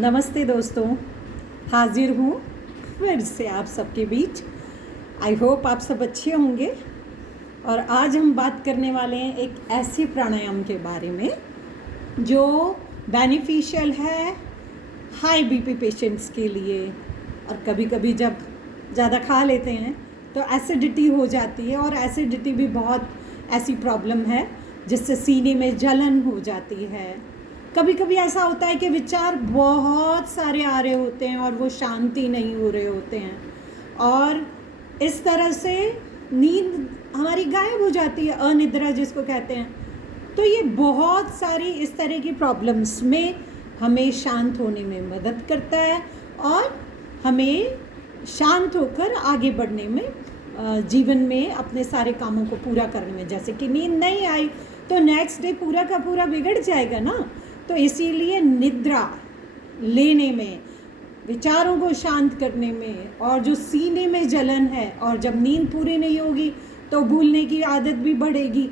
नमस्ते दोस्तों, हाजिर हूँ फिर से आप सबके बीच। आई होप आप सब अच्छे होंगे। और आज हम बात करने वाले हैं एक ऐसे प्राणायाम के बारे में जो बेनिफिशियल है हाई बीपी पेशेंट्स के लिए। और कभी कभी जब ज़्यादा खा लेते हैं तो एसिडिटी हो जाती है, और एसिडिटी भी बहुत ऐसी प्रॉब्लम है जिससे सीने में जलन हो जाती है। कभी कभी ऐसा होता है कि विचार बहुत सारे आ रहे होते हैं और वो शांति नहीं हो रहे होते हैं, और इस तरह से नींद हमारी गायब हो जाती है, अनिद्रा जिसको कहते हैं। तो ये बहुत सारी इस तरह की प्रॉब्लम्स में हमें शांत होने में मदद करता है और हमें शांत होकर आगे बढ़ने में, जीवन में अपने सारे कामों को पूरा करने में। जैसे कि नींद नहीं आई तो नेक्स्ट डे पूरा का पूरा बिगड़ जाएगा ना। तो इसीलिए निद्रा लेने में, विचारों को शांत करने में, और जो सीने में जलन है, और जब नींद पूरी नहीं होगी तो भूलने की आदत भी बढ़ेगी।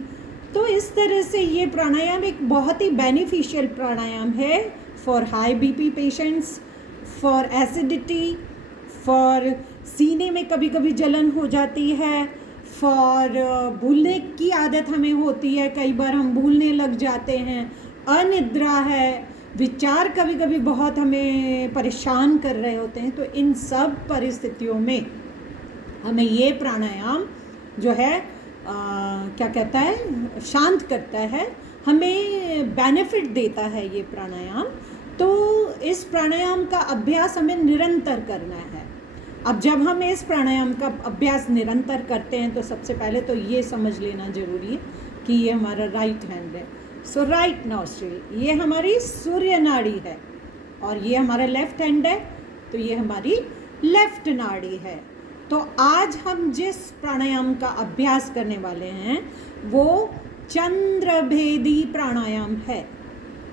तो इस तरह से ये प्राणायाम एक बहुत ही बेनिफिशियल प्राणायाम है for high BP patients, for acidity, for सीने में कभी कभी जलन हो जाती है, फॉर भूलने की आदत हमें होती है, कई बार हम भूलने लग जाते हैं, अनिद्रा है, विचार कभी कभी बहुत हमें परेशान कर रहे होते हैं। तो इन सब परिस्थितियों में हमें ये प्राणायाम जो है क्या कहता है, शांत करता है, हमें बेनिफिट देता है ये प्राणायाम। तो इस प्राणायाम का अभ्यास हमें निरंतर करना है। अब जब हम इस प्राणायाम का अभ्यास निरंतर करते हैं तो सबसे पहले तो ये समझ लेना ज़रूरी है कि ये हमारा राइट हैंड है। सो राइट नॉस्ट्रिल, ये हमारी सूर्य नाड़ी है, और ये हमारा लेफ्ट हैंड है तो ये हमारी लेफ्ट नाड़ी है। तो आज हम जिस प्राणायाम का अभ्यास करने वाले हैं वो चंद्रभेदी प्राणायाम है।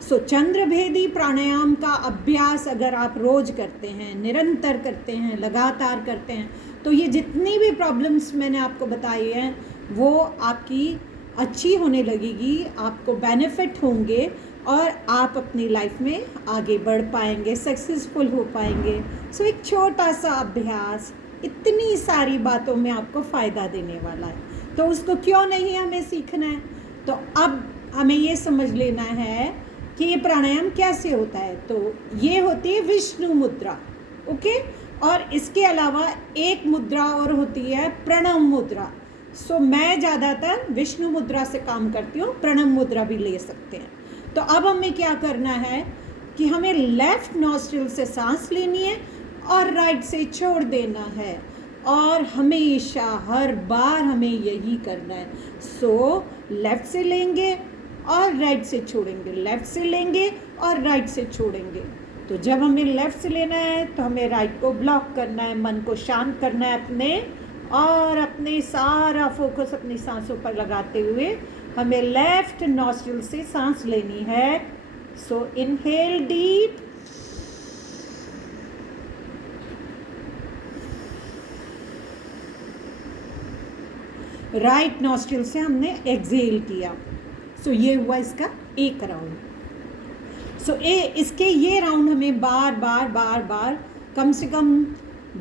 सो चंद्रभेदी प्राणायाम का अभ्यास अगर आप रोज करते हैं, निरंतर करते हैं, लगातार करते हैं, तो ये जितनी भी प्रॉब्लम्स मैंने आपको बताई हैं वो आपकी अच्छी होने लगेगी, आपको बेनिफिट होंगे और आप अपनी लाइफ में आगे बढ़ पाएंगे, सक्सेसफुल हो पाएंगे। सो एक छोटा सा अभ्यास इतनी सारी बातों में आपको फ़ायदा देने वाला है, तो उसको क्यों नहीं हमें सीखना है। तो अब हमें ये समझ लेना है कि ये प्राणायाम कैसे होता है। तो ये होती है विष्णु मुद्रा, ओके। और इसके अलावा एक मुद्रा और होती है प्रणव मुद्रा। सो मैं ज़्यादातर विष्णु मुद्रा से काम करती हूँ, प्रणव मुद्रा भी ले सकते हैं। तो अब हमें क्या करना है कि हमें लेफ्ट नॉस्ट्रिल से सांस लेनी है और राइट से छोड़ देना है, और हमेशा हर बार हमें यही करना है। सो लेफ्ट से लेंगे और राइट से छोड़ेंगे, लेफ्ट से लेंगे और राइट से छोड़ेंगे। तो जब हमें लेफ्ट से लेना है तो हमें राइट को ब्लॉक करना है, मन को शांत करना है अपने, और अपने सारा फोकस अपनी सांसों पर लगाते हुए हमें लेफ्ट नॉस्ट्रिल से सांस लेनी है। सो इनहेल डीप, राइट नॉस्ट्रिल से हमने एक्सहेल किया। सो ये हुआ इसका एक राउंड। सो इसके ये राउंड हमें बार बार बार बार कम से कम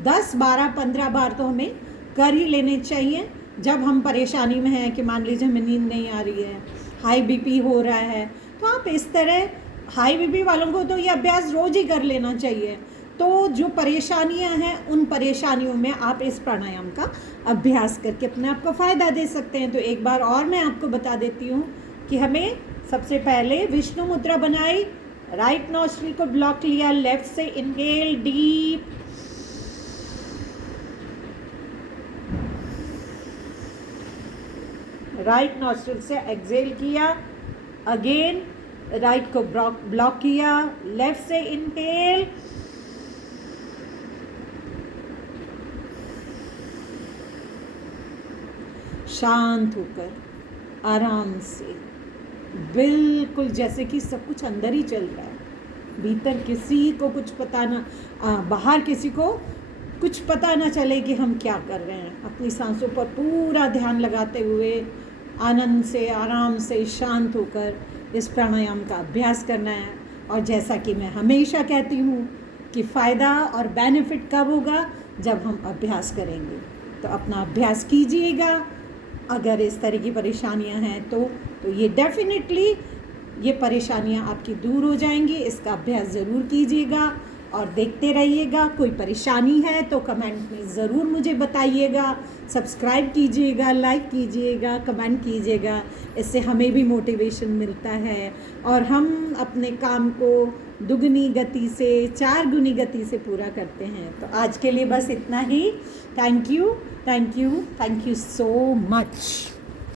10, 12, 15 बार तो हमें कर ही लेने चाहिए। जब हम परेशानी में हैं कि मान लीजिए हमें नींद नहीं आ रही है, हाई बीपी हो रहा है, तो आप इस तरह, हाई बीपी वालों को तो ये अभ्यास रोज़ ही कर लेना चाहिए। तो जो परेशानियां हैं उन परेशानियों में आप इस प्राणायाम का अभ्यास करके अपने आप को फ़ायदा दे सकते हैं। तो एक बार और मैं आपको बता देती हूँ कि हमें सबसे पहले विष्णु मुद्रा बनाई, राइट नॉस्ट्रिल को ब्लॉक लिया, लेफ्ट से इनहेल डीप, राइट नॉस्ट्रिल से एक्सहेल किया, अगेन राइट को ब्लॉक किया, लेफ्ट से इनहेल, शांत होकर आराम से, बिल्कुल जैसे कि सब कुछ अंदर ही चल रहा है, भीतर किसी को कुछ पता ना, बाहर किसी को कुछ पता ना चले कि हम क्या कर रहे हैं। अपनी सांसों पर पूरा ध्यान लगाते हुए आनंद से, आराम से, शांत होकर इस प्राणायाम का अभ्यास करना है। और जैसा कि मैं हमेशा कहती हूँ कि फ़ायदा और बेनिफिट कब होगा, जब हम अभ्यास करेंगे। तो अपना अभ्यास कीजिएगा। अगर इस तरह की परेशानियां हैं तो ये डेफिनेटली ये परेशानियां आपकी दूर हो जाएंगी। इसका अभ्यास ज़रूर कीजिएगा और देखते रहिएगा। कोई परेशानी है तो कमेंट में ज़रूर मुझे बताइएगा। सब्सक्राइब कीजिएगा, लाइक कीजिएगा, कमेंट कीजिएगा। इससे हमें भी मोटिवेशन मिलता है और हम अपने काम को दुगनी गति से, 4 गुनी गति से पूरा करते हैं। तो आज के लिए बस इतना ही। Thank you, thank you, thank you so much.